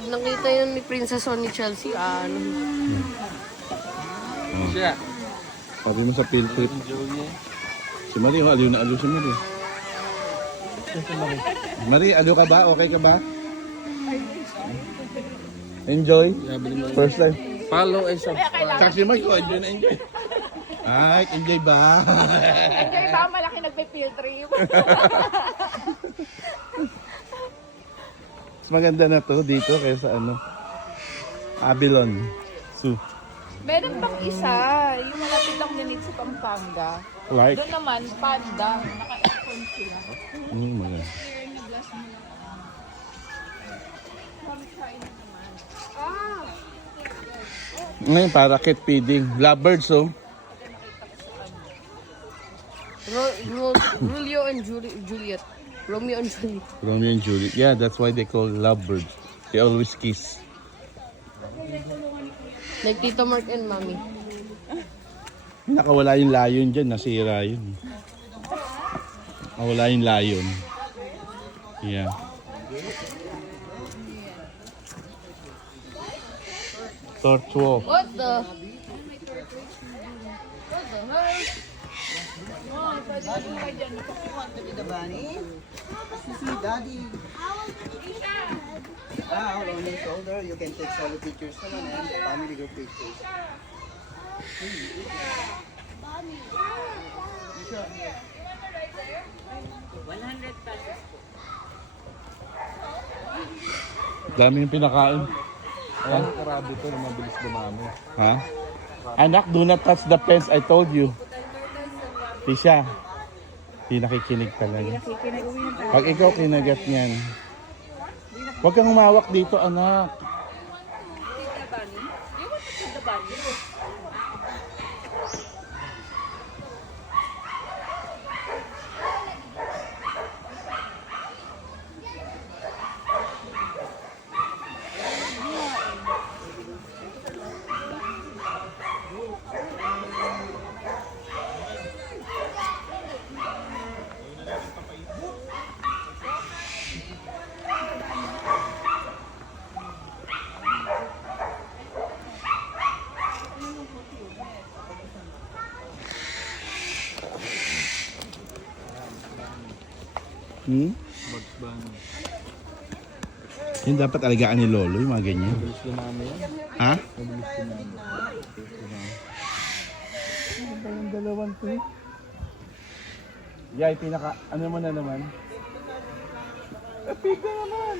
Pag nakita yun ni Princess o ni Chelsea, ano? Siya. Sabi mo sa field trip. Si Marie, aliw na aliw si Marie. Marie, aliw ka ba? Okay ka ba? Enjoy? First time? Follow and subscribe. Saksi mo, enjoy na enjoy. Ay, enjoy ba? Enjoy ba? Malaki nagpe-field trip. Mas maganda na to dito kaysa ano. Abilon Zoo. Meron pang isa, yung malapit lang din sa Pampanga. Like? Doon naman, panda. Naka-aircon sila. Maganda. Ngayon, para cat feeding. Lovebirds, oh. Romeo and Juliet. Romeo and Juliet. Romeo and Juliet. Yeah, that's why they call lovebirds. They always kiss. Like Tito Mark and Mommy. Nakawala yung lion dyan. Nasira yun. Nakawala yung lion. Yeah. Tortuo. What the? Daddy. Hold on your shoulder. You can take solo pictures naman and family group pictures. Dami yung pinakain. Ayan, karami to na mabilis dumami. Ha? Anak, do not touch the fence. I told you. Tisha. Di nakikinig talaga. Pag ikaw kinagat niyan. Huwag kang humawak dito, anak. Bugs Bunny. Yung dapat alagaan ni Lolo, yung mga ganyan. Mabilis dumami yan. Ha? Mabilis dumami. Ano ba yung dalawang to? Yeah, pinaka, ano mo na naman? Pika naman!